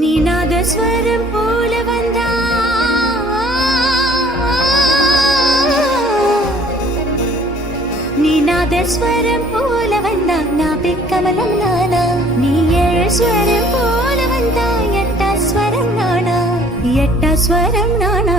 நீநாதஸ்வரம் போல வந்தா நீநாதஸ்வரம் போல வந்தா நாபிக்கமலம் நானா நீ ஏழு ஸ்வரம் போல வந்தா எட்டாஸ்வரம் நானா எட்டாஸ்வரம் நானா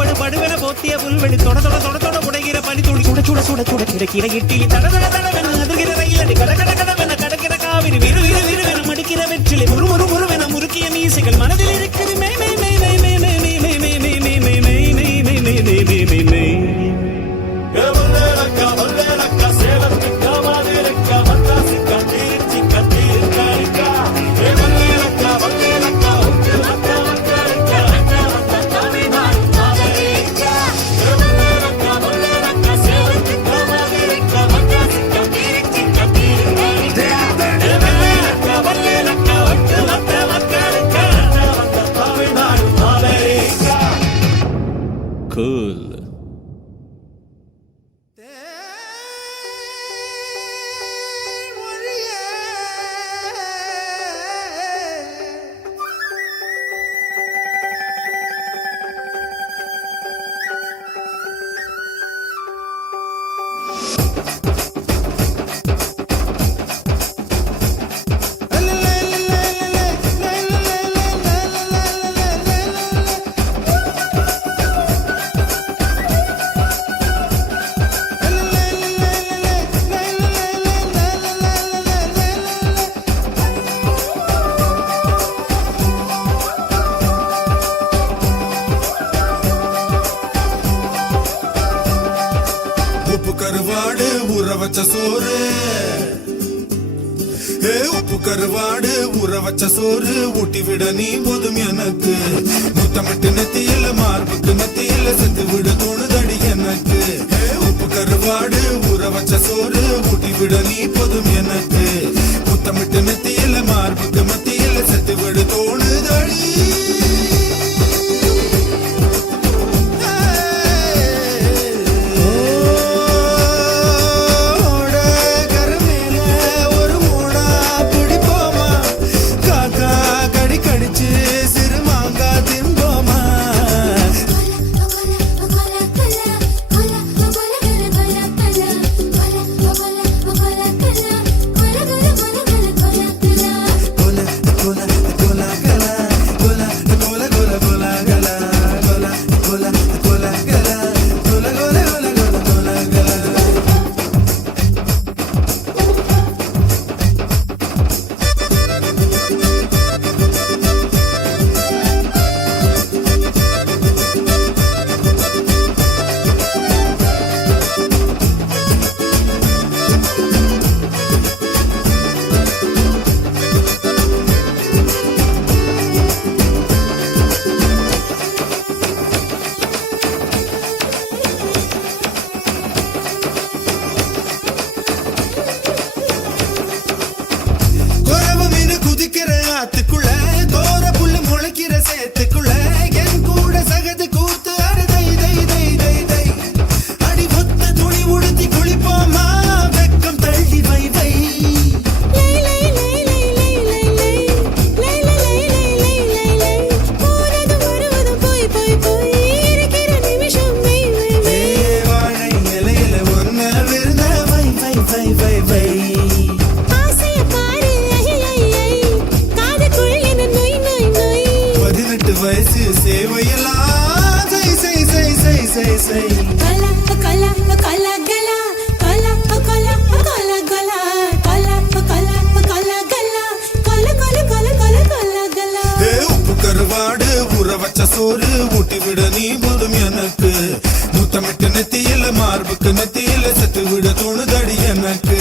படு படுவென போத்திய புல்வெளி தொட தொட தொட தொட உடைகிற பனி துளி சுட சுட சுட சுட கிடக்கிற இட்டிலி தட தட தடவென அதிர்கிற ரயிலடி கட கட கடவென கடக்கிற காவிரி விறு விறு விறுவென மடிக்கிற வெற்றிலை முறு முறு முறுவென முறுக்கிய மீசைகள் மனதில் இருக்குது மெய் மெய் மெய் மெய் மெய் மெய் மெய் மெய் மெய் மெய் மெய் மெய் மெய் மெய் மெய் மெய் மெய் மெய் மெய் Cool. கருவாடு ஊற வச்ச சோறு உப்பு கருவாடு ஊற வச்ச சோறு ஊட்டி விட நீ போதும் எனக்கு முத்தமிட்டு நெத்தியில மார்புக்கு நெத்தியில செத்து விட தோணுதடி எனக்கு உப்பு கருவாடு ஊற வச்ச சோறு ஊட்டி விட நீ போதும் எனக்கு முத்தமிட்டு நெத்தியில மார்புக்கு மத்தியில செத்து விட தோணுதடி வயசு சேவையெல்லாம் செய் செய் செய் செய் செய் செய் கலா கலா கலா கலா கலா கலா கலா கலா கலா கலா கலா கலா கலா கலா கலா கலா கலா கலா உப்பு கருவாடு ஊற வச்ச சோறு ஊட்டி விட நீ போதும் எனக்கு முத்தமிட்டு நெத்தியில மார்புக்கு நெத்தியில செத்து விட தோணுதடி எனக்கு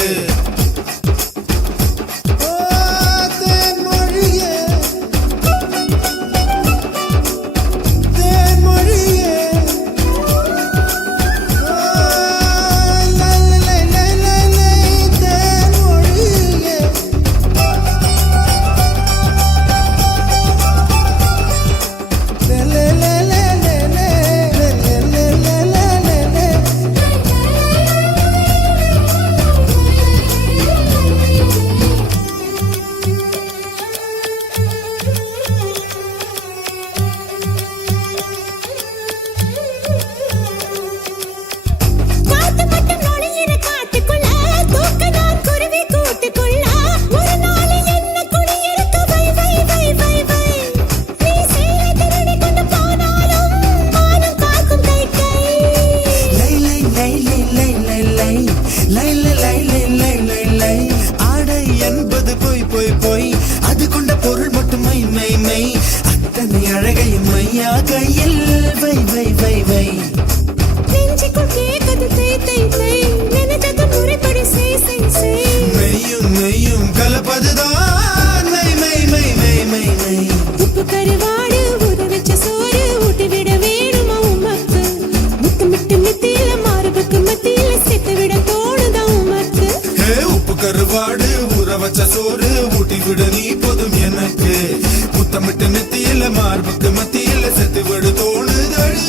வை அத்தனை அழகையும் மையா கையில் வை வை வை வை நெஞ்சுக்குள் கேக்குது தை தை தை நினைச்சது முறைப்படி செய் செய் செய் மெய்யும் நெய்யும் கலப்பதுதான் மை மை மை மை மை மை உப்பு கருவாடு ஊற வச்ச சோறு ஊட்டி விட வேணுமா உமக்கு முத்தமிட்டு நெத்தியில மார்புக்கு மத்தியில சேர்த்து விட தோணுதா உமக்கு ஹே உப்பு கருவாடு ஊற வச்ச சோறு ஊட்டி விட நீ போதும் எனக்கு முத்தமிட்டு நெத்தியில மார்புக்கு மத்தியில செத்து விடு தோணுதடி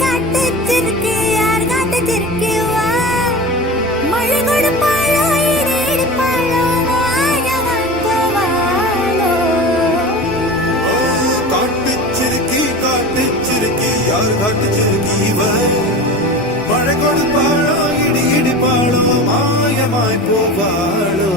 காட்டுச்சிருக்கு யார் காட்டுச்சிருக்கு வா மழை கொடுப்பாளோ இடி இடிப்பாளோ ஆயவன் போவாளோ காட்டுச்சிருக்கி யார் காட்டுச்சிருக்கி இவ மழை கொடுப்பாளோ இடி இடிப்பாளோ மாயமாய் போவாளோ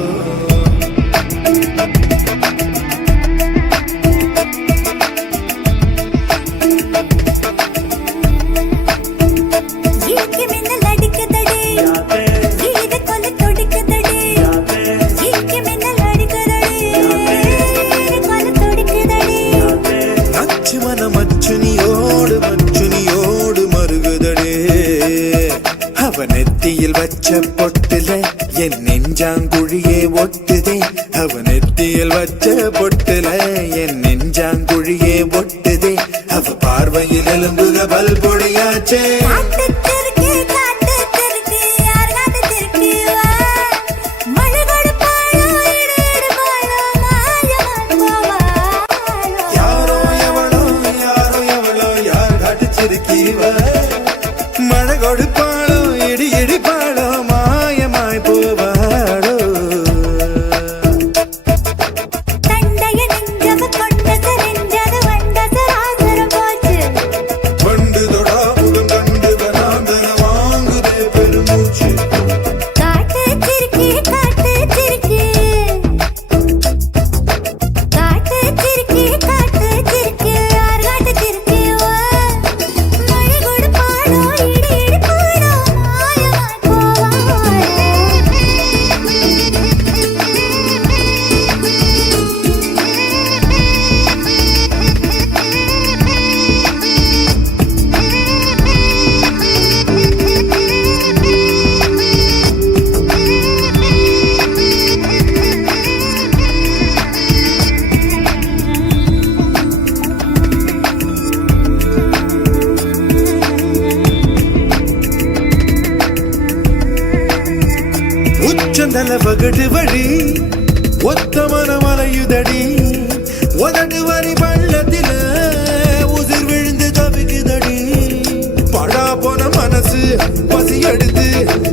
நெத்தியில் வச்ச பொட்டுல என் நெஞ்சாங்குழியே ஒட்டுதே அவ நெத்தியில் வச்ச பொட்டுல என் நெஞ்சாங்குழியே ஒட்டுதே அவ பார்வையில் எலும்புக பல் பொடியாச்சே யாரோ எவளோ யார் காட்டுச்சிருக்கீவ மழை கொடுப்பாளோ இடி இடிப்பாளோ மாயமாய் போவாளோ வண்டு தொடா முகம் கண்டு வனாந்தர வாங்குதே பெருமூச்சு உச்சந்தல வகடு வழி ஒத்த மனமலையுதடி உதடு வரி பள்ளத்தில உதிர் விழுந்து தவிக்குதடி படா போன மனசு பசி எடுத்து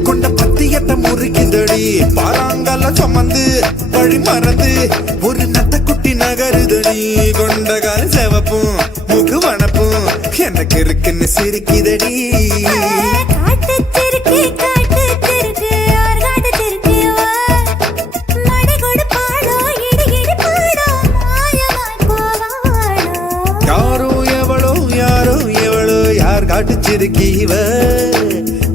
கொண்ட பத்தியத்தை முறிக்குதடி பாறாங்கல்ல சுமந்து வழி மறந்து ஒரு நத்த குட்டி நகருதடி கொண்ட கால செவப்பும் முகு வனப்பும் எனக்கு இருக்குன்னு சிரிக்குதடி காட்டுச்சிருக்கீவ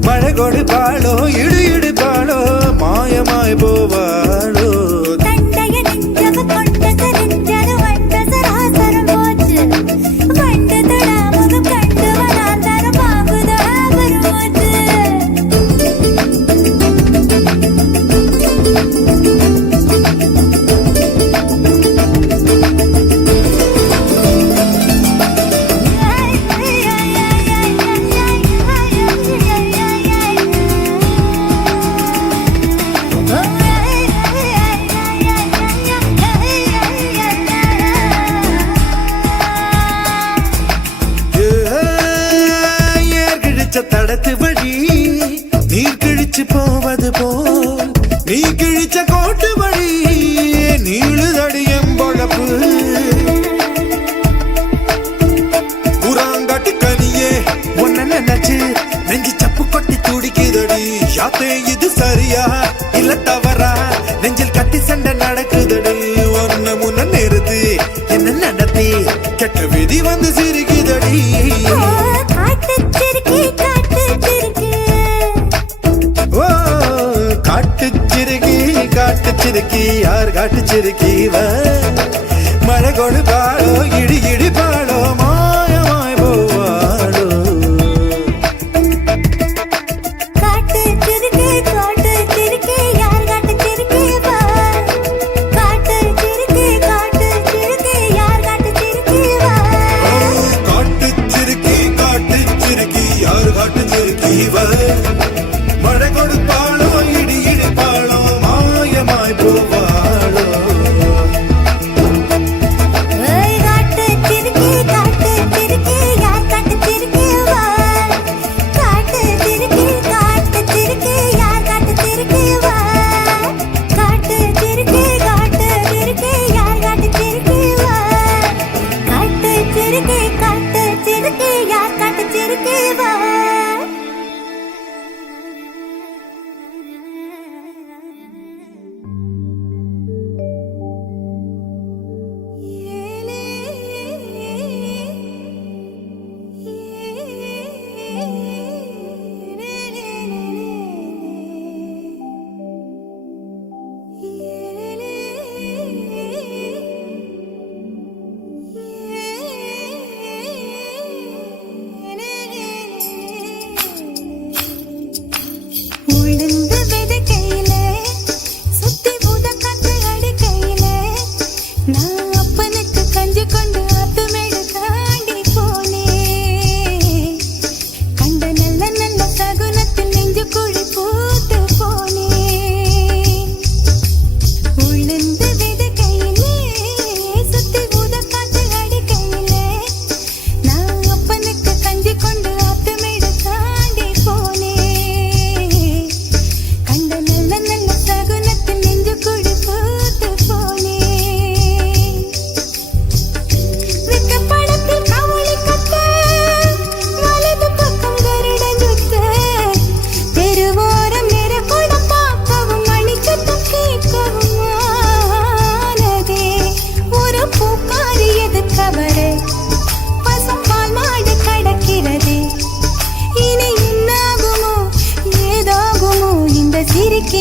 மழை கொடுப்பாளோ இடி இடிப்பாளோ மாயமாய் போவாளோ கிழிச்ச தடத்து வழி நீர் கிழிச்சு போவது போல் நீ கிழிச்ச கோட்டு வழி நீளுதடியம் பொழப்பு புறாங்காட்டு கனியே ஒன்ன நினைச்சு நெஞ்சு சப்பு கொட்டி துடிக்குதடி யாத்தே இது சரியா இல்ல தவறா நெஞ்சில் கட்டி சண்டை நடக்குதடி ஒன்ன முன்ன நிறுத்து என்ன நடத்தி கெட்ட விதி வந்து சிரிக்குதடி காட்டுச்சிருக்கி யார் காட்டுச்சிருக்கி மழை கொடு பாடோ இடி இடி பாடோ மாயமாய் போவாடோ காட்டுச்சிருக்கி யார் காட்டுச்சிருக்கி மழை கொடு பாடோ இடி இடி பாடோ மாயமாய் போவாடோ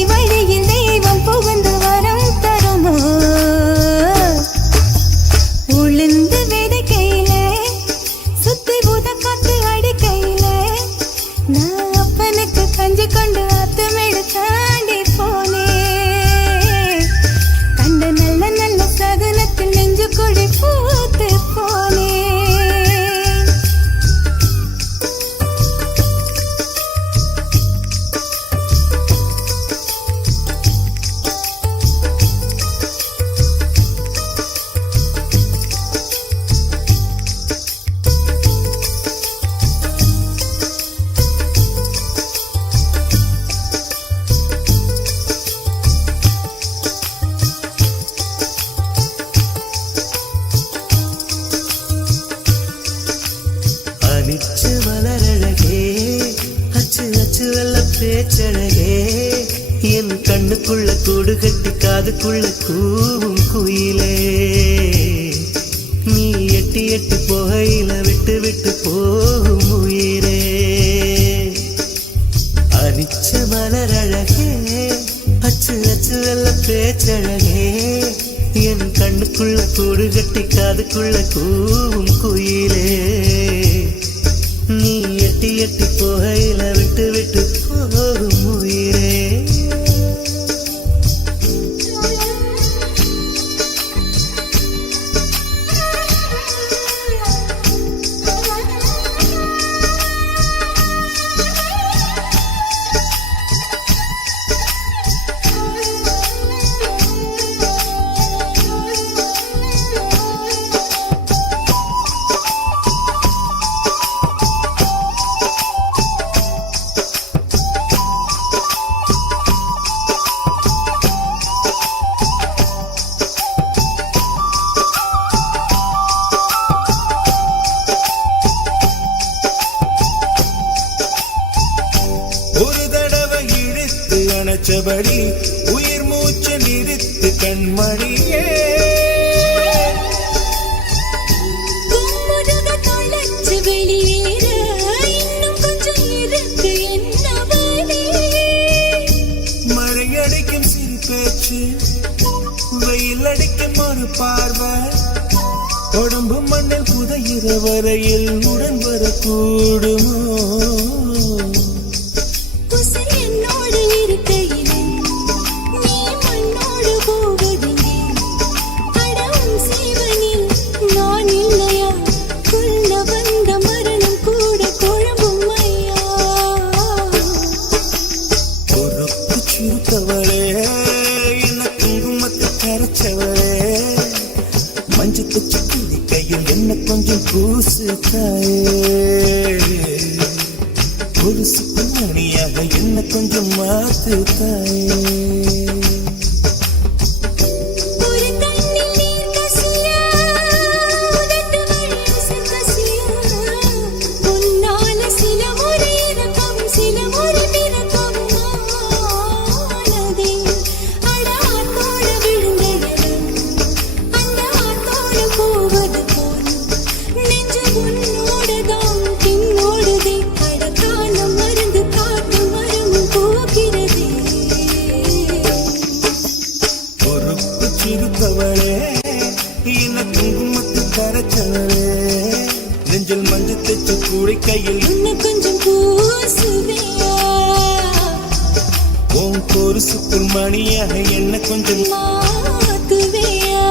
வழியில் தெய்வம் புகுந்து வரம் தருமோ உளுந்து விதைக்கையில சுத்தி ஊத காத்து அடிக்கையில நான் அப்பனுக்கு கஞ்சி கொண்டு அத்துமேடு தாண்டி போனே கண்ட நல்ல நல்ல சகுனத்தில் நெஞ்சு கொடி பூத்து போனே அனிச்சு மலரழகே அச்சு அச்சு வெள்ள பேச்சழகே என் கண்ணுக்குள்ள கூடு கட்டி காதுக்குள்ள கூவும் குயிலே நீ எட்டி எட்டி போகையில விட்டு விட்டு போகும் உயிரே அனிச்ச மலரழகே அச்சு அச்சு வெள்ள பேச்சழகே என் கண்ணுக்குள்ள கூடு கட்டி காதுக்குள்ள கூவும் குயிலே நீ எட்டி எட்டி போகையில விட்டு விட்டு போகும் உயிரே வச்சபடி உயிர் மூச்சு நிறுத்து கண்மணியே. கும்முருக தொலைச்சு வெளியேற இன்னும் கொஞ்சம் இருக்கு என்ன வழி? மழை அடிக்கும் சிறு பேச்சு, வெயில் அடிக்கும் ஒரு பார்வை, உடம்பு மண்ணில் புதையிற வரையில் உடன் வரக்கூடுமோ? உசை என்னோடு இருக்கையிலே நீ மண்ணோடு போவதில்லை. அடவும் சீவனில் நான் இல்லையா? கொல்ல வந்த மரணம் கூட குழம்பும் ஐயா. பொறுப்பு சுருத்தவளே, என்ன குங்குமத்தை கரைச்சவளே, மஞ்சு தச்சு கையில் என்ன கொஞ்சம் பூசு தாயே. ஒரு சுப்பமணியாக என்ன கொஞ்சம் மாத்து தாயே. ஒரு கண்ணில் நீர் கசியா, உதட்டு வழியசை கசியா, உன்னால சில முறை இறக்கம் சில முறை பிறக்கம் ஆனதே. அட ஆத்தோட விழுந்த அந்த ஆத்தோட போவது போல் நெஞ்சு உன்னோடதான் பின்னோடுதே. அட காலம் மருந்து காட்டு மரம் போகிறதே. பொறுப்பு சுருத்தவளே, என்ன குங்குமத்தை கரைச்சவளே, நெஞ்சில் மஞ்சள் தச்சு கூடை கையில் இன்னும் கொஞ்சம் பூசுவியா? உன் ஒரு சுக்குள் மணியாக என்ன கொஞ்சம் மாத்துவியா?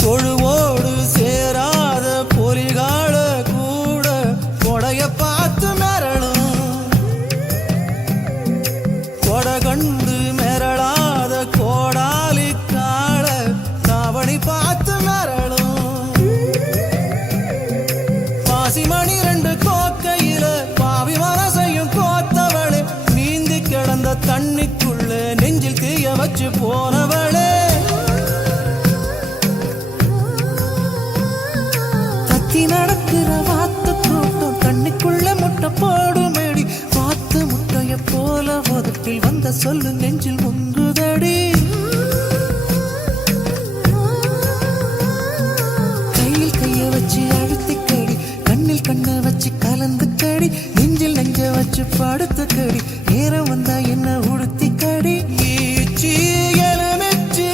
தொழுவோடு சேராத பொலிகால கூட கொடைய பார்த்து மிரளும், கொட கண்டு மிரளாத கோடாலி கால தாவணி பார்த்து மிரளும். பாசிமணி ரெண்டு கோக்கையில பாவி மனசையும் கோத்தவளே, நீந்தி கிடந்த தண்ணிக்குள்ள நெஞ்சில் தீய வச்சு போனவளே. நடக்கிற வாத்து கூட்டம் தண்ணிக்குள்ள முட்டை போடுமேடி, வாத்து முட்டைய போல வதப்பில் வந்த சொல்லு நெஞ்சில் முங்குதடி. கையில் கைய வச்சு அழுத்திக்கடி, கண்ணில் கண்ணை வச்சு கலந்துக்கடி, நெஞ்சில் நெஞ்ச வச்சு படுத்துக்கடி, நேரம் வந்தா என்ன உடுத்திக்கடி. ஈச்சி எலுமிச்சி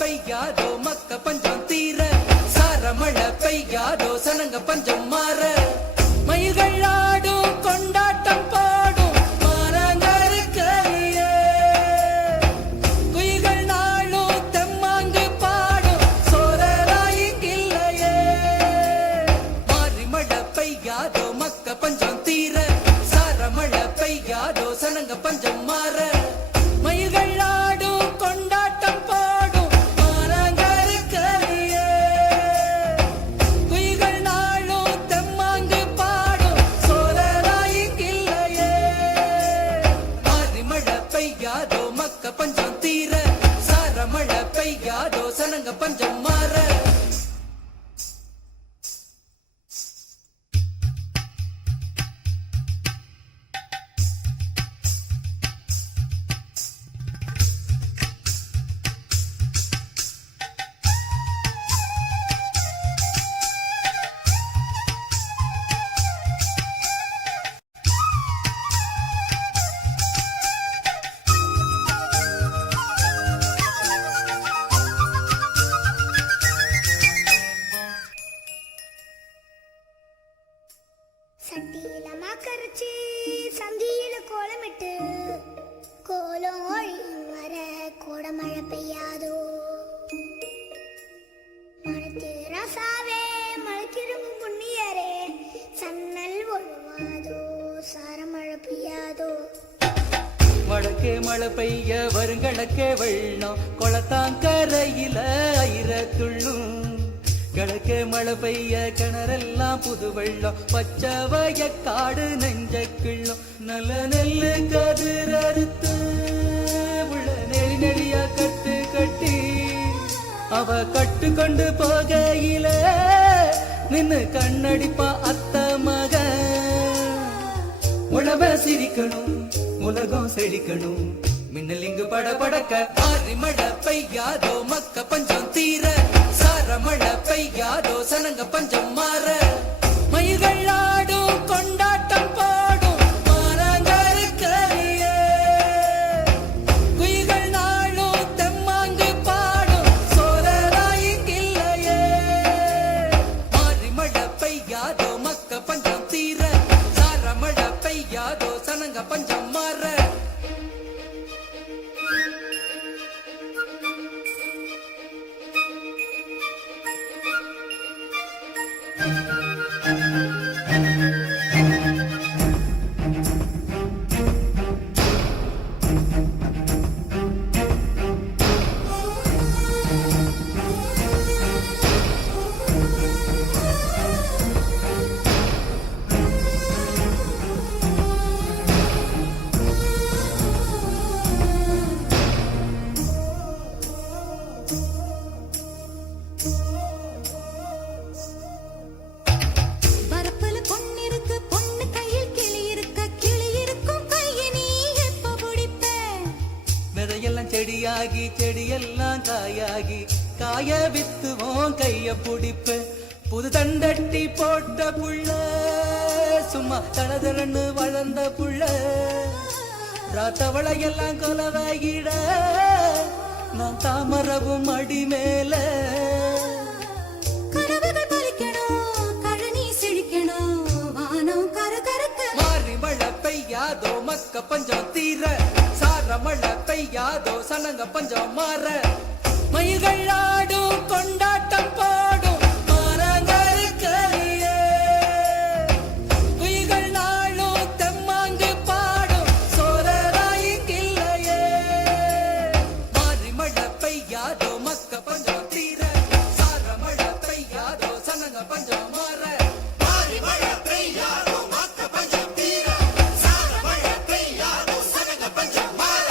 பெய்யாதோ மக்க பஞ்சம் தீர, சார மழை பெய்யாதோ சனங்க பஞ்சம் மாற, மயில்கள் ஆடும் கொண்டாட்டம் பாடும் மாறாங்கருக்கையே, குயில்கள் நாளும் தெம்மாங்கு பாடும் சோரராயிங்கில்லையே. மாறி மழை பெய்யாதோ மக்க பஞ்சம் தீர, சார மழை பெய்யாதோ சனங்க பஞ்சம் மாற, மயில்கள் ஆடும் கொண்டாட்டம் பாடும் மாறாங்கருக்கையே, குயில்கள் நாளும் தெம்மாங்கு பாடும் சோரராயிங்கில்லையே. மாறி மழை பெய்யாதோ மக்க பஞ்சம் தீர, சார மழை பெய்யாதோ சனங்க பஞ்சம் மாற. மழை பெய்ய வருங்களக்கே வெள்ளம் கொளத்தாங்கரையில ஐரத்துள்ளும் கிழக்கே மழை பெய்ய கிணறெல்லாம் புது வெள்ளம் பச்சை வயக்காடு நெஞ்சக்கிள்ளும் நல்ல நெல்லு கதிர் அறுத்து உள்ள நெளி நெளியா கட்டு கட்டி அவ கட்டு கொண்டு போகையில நின்னு கண்ணடிப்பா அத்த மக உழவ சிரிக்கணும் உலகம் செழிக்கணும் மின்னலிங்கு படபடக்க ஆறி மழை பெய்யாதோ மக்க பஞ்சம் தீர சார மழை பெய்யாதோ சனங்க பஞ்சம் மாற மயில்கள் ஆடும் கொண்டாட்டம் பாடும் மாறாங்கருக்கறியே குயில்கள் நாளும் தெம்மாங்கு பாடும் சோரராயிங்கில்லையே ஆறி மழை பெய்யாதோ மக்க பஞ்சம் தீர சார மழை பெய்யாதோ சனங்க பஞ்சம் மாற வரப்புல பொண்ணு இருக்கு பொண்ணு கையில் கிளி இருக்க கிளி இருக்கும் கையை நீ எப்ப பிடிப்ப விதையெல்லாம் செடியாகி செடியெல்லாம் காயாகி காய வித்துவோம் கைய புடிப்பு புது தண்டட்டி போட்ட புள்ள சும்மா தளதரன்னு வளர்ந்த புள்ள ராத்தவளையெல்லாம் கொலவாகிட நான் தாமரவும் அடி மேல கனவுகள் பலிக்கணும் கழனி செழிக்கணும் வானம் கரகரக்க மாறி மழை பெய்யாதோ மக்க பஞ்சம் தீர சார மழை பெய்யாதோ சனங்க பஞ்சம் மாற மயில்கள் ஆடும் கொண்டாட்டம் பாடும் மாறாங்கருக்கறியே குயில்கள் நாளும் தெம்மாங்கு பாடும் சோரராயிங்கில்லையே மாறி மழை பெய்யாதோ மக்க பஞ்சம் தீர சார மழை பெய்யாதோ சனங்க பஞ்சம் மாற மாறி மழை பெய்யாதோ மக்க பஞ்சம் தீர சார மழை பெய்யாதோ சனங்க பஞ்சம் மாற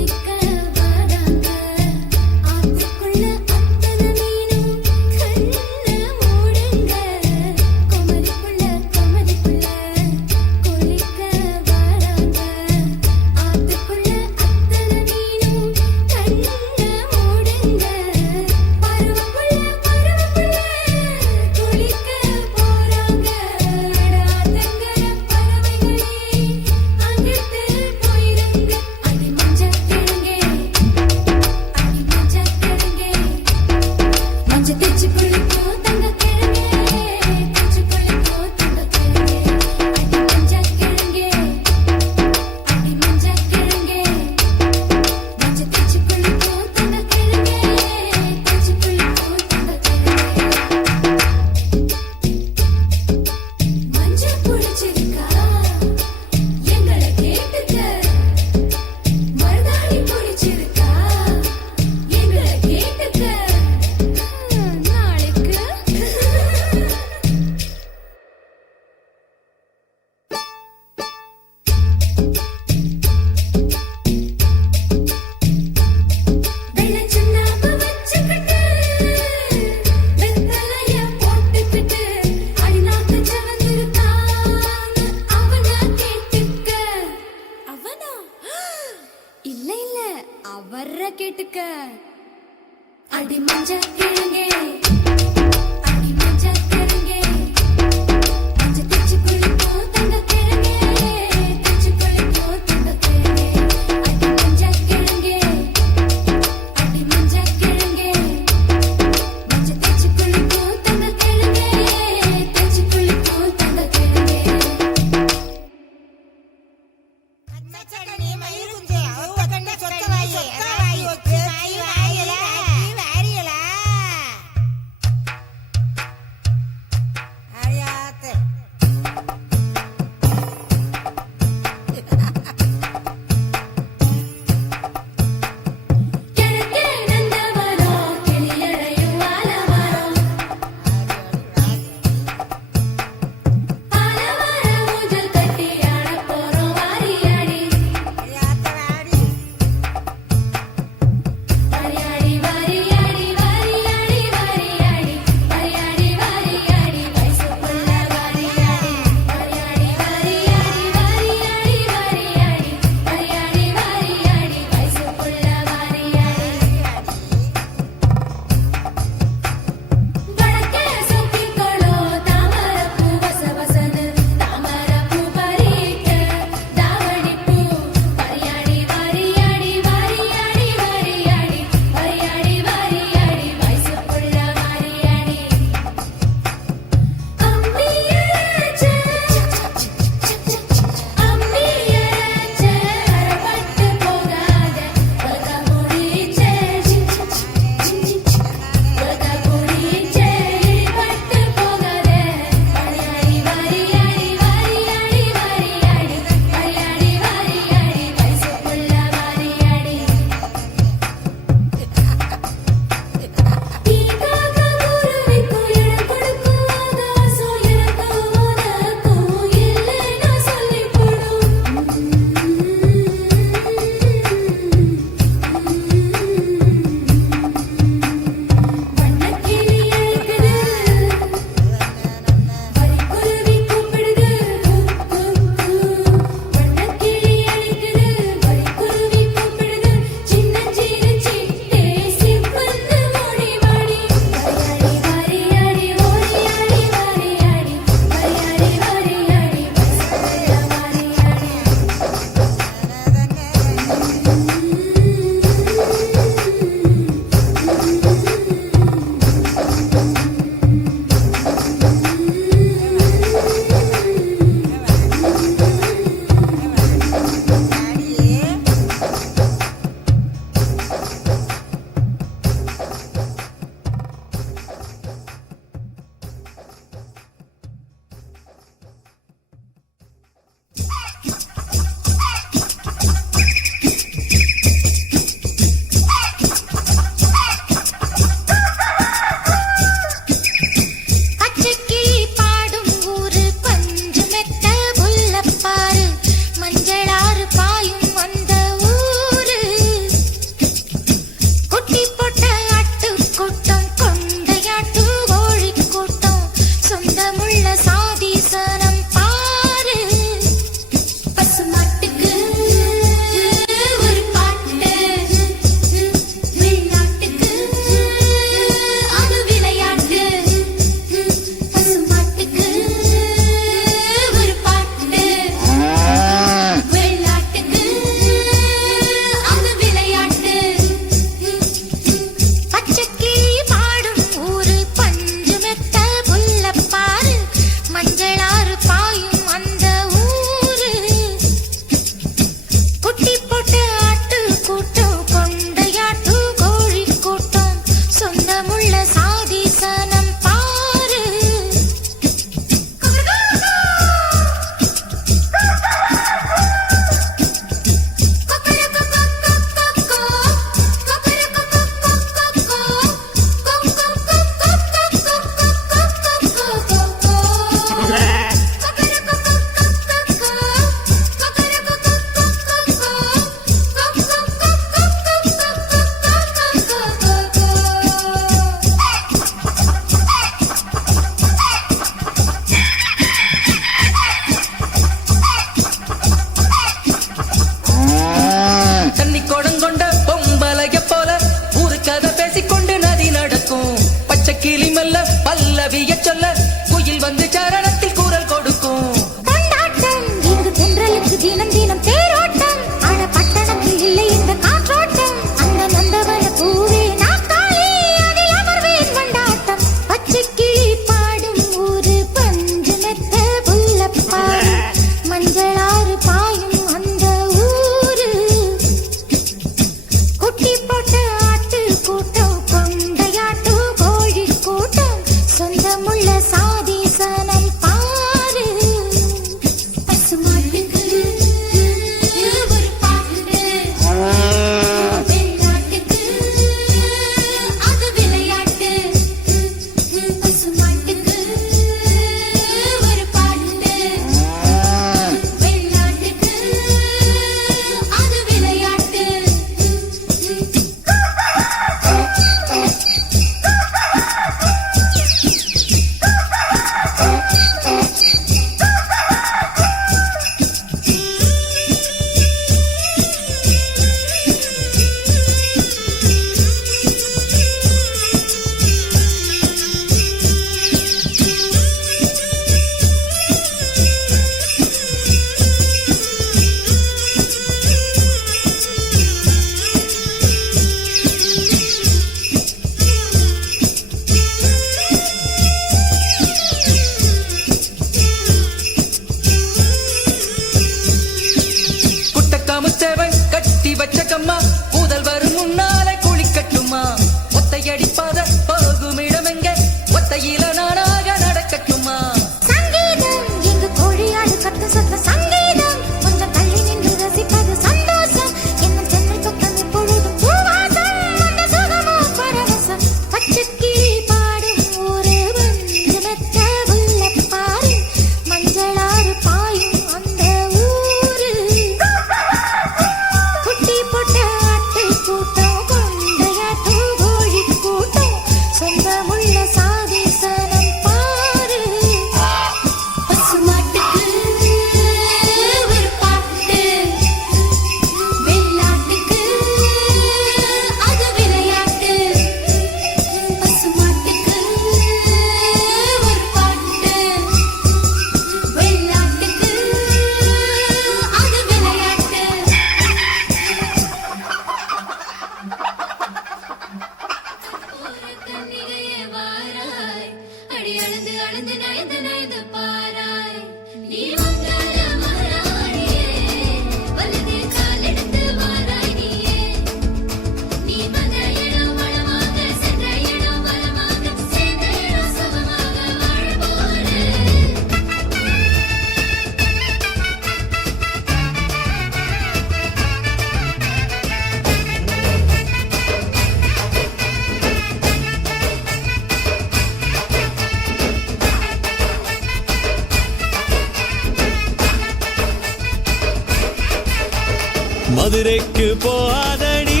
மதுரைக்கு போகாதடி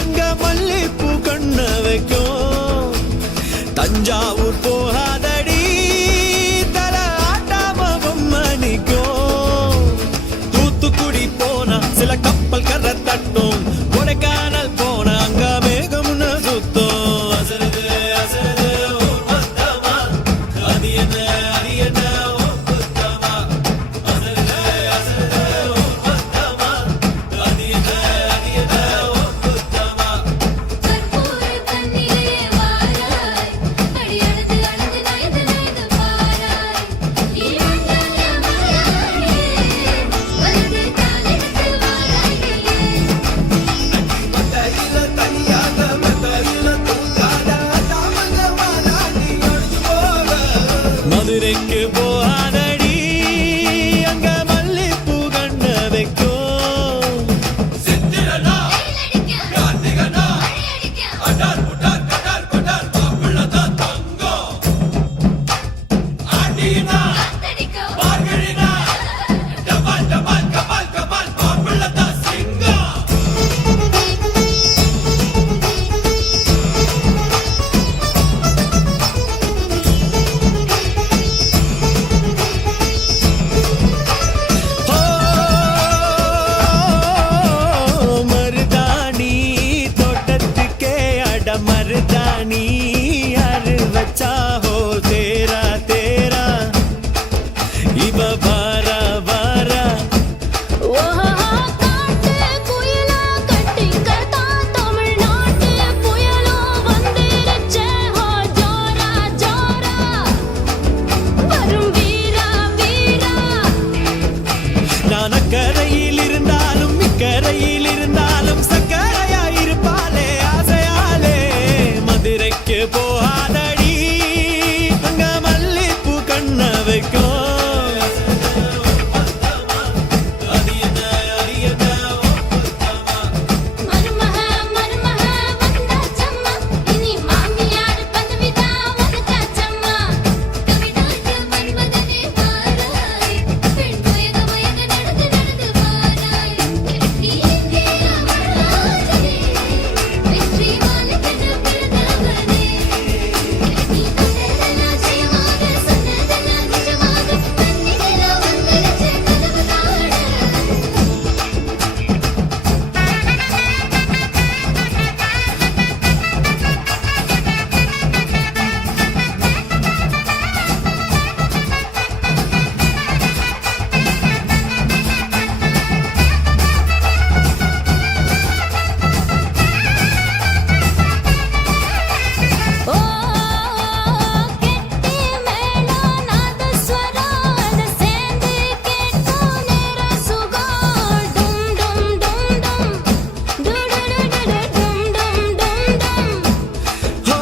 அங்க மல்லிப்பூ கண்ண வைக்கும். தஞ்சாவூர் போகாதடி தல ஆட்டாம பொம்மணிக்கும். தூத்துக்குடி போனா சில கப்பல் கரை தட்டும். கொடைக்கானல் போனா அங்க மேகம்னு சுத்தம். அசருது அசருது ஊர் மொத்தமா, அது என்ன அது என்ன ஊர் குத்தமா. அசருது அசருது ஊர் மொத்தமா, அது என்ன அது என்ன ஊர் குத்தமா. கற்பூர கண்ணிலே வாராய், அடியழுது அழுது நயந்து நயந்து பாராய். இவன்தான மலையாளே, வலது காலெடுத்து வாராய் நீயே. மத்தையில தனியாக மத்தையில தூங்காத தாமங்க வாராடி ஒழிஞ்சு போக. மதுரைக்கு போகாதடி அங்க மல்லிப்பூ கண்ண வைக்கும். சித்திரனா வெயிலடிக்க, கார்த்திகனா மழையடிக்க, அடார் புடார் கடார் கொடார் மாப்பிள்ளதான் தங்கம். ஆண்டினா காத்தடிக்க, பார்கழினா டபால் டபால் கபால் கபால் மாப்பிள்ளதான் சிங்கம். மருதாணி தோட்டத்துக்கே அட மருதாணி யாரு வச்சா ஹோ தேரா தேரா இவ வாரா வாரா. ஓஹோ காட்டு குயிலா கட்டிக்கட்டா தமிழ்நாட்டு புயலும் வந்துருச்சே ஹோ ஜோரா ஜோரா வரும் வீரா வீரா. நான் அக்கரையில் இருந்தாலும் இக்கரையில் இருந்தாலும் சக்கரையா இருப்பாளே ஆசையாலே. மதுரைக்கு போகாதடி அங்க மல்லிப்பூ கண்ண வைக்கும். அது என்ன அது என்ன மருமக மருமக வந்தாச்சம்மா, இனி மாமியார் பதவிதான் உனக்காச்சம்மா. தமிழ்நாட்டு மன்மதனே வாராய், பெண் வயது வயது நடந்து நடந்து வாராய். நீ எங்கே அமராஜனே, வெற்றி மாலைக்கென பிறந்தவனே. நீ கண்டதெல்லாம் ஜெயமாக, சொன்னதெல்லாம் நிஜமாக, கண்ணிலெல்லாம் வந்துருச்சே கனவு காண. ஓ கெட்டி மேளம் நாதஸ்வரம் அது சேர்ந்து கேட்கும் நேர சுகம். டும் டும் டும் டும் டுடுடுடுடு டும் டும் டும் டும். ஓ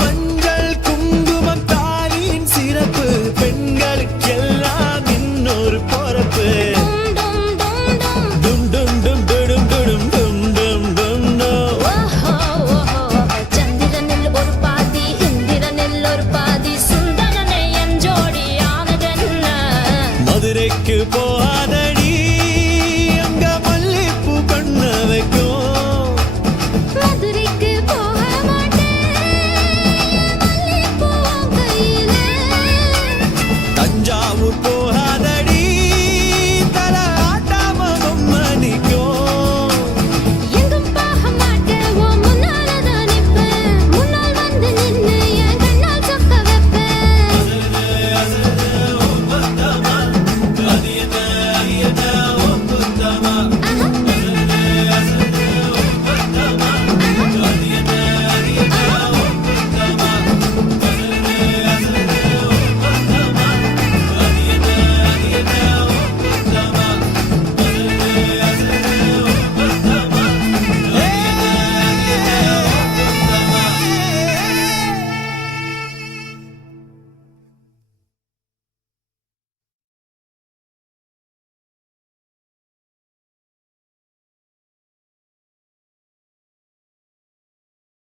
மஞ்சள் குங்குமம் தாலியின் சிறப்பு பெண்களுக்கெல்லாம் இன்னொரு பொறப்பு. டும் டும் டும் டும். டும் டும் டும் டும் டும் டும் டும் டும் டும். ஓஹோ ஓஹோ சந்திரனில் ஒரு பாதி இந்திரனில் ஒரு பாதி சுந்தரனை என் ஜோடியானதென்ன. மதுரைக்கு போகாதடி அங்க மல்லிப்பூ கண்ண வைக்கும். மதுரைக்கு போக மாட்டேன் மல்லிப்பூ கையிலே. தஞ்சாவூர்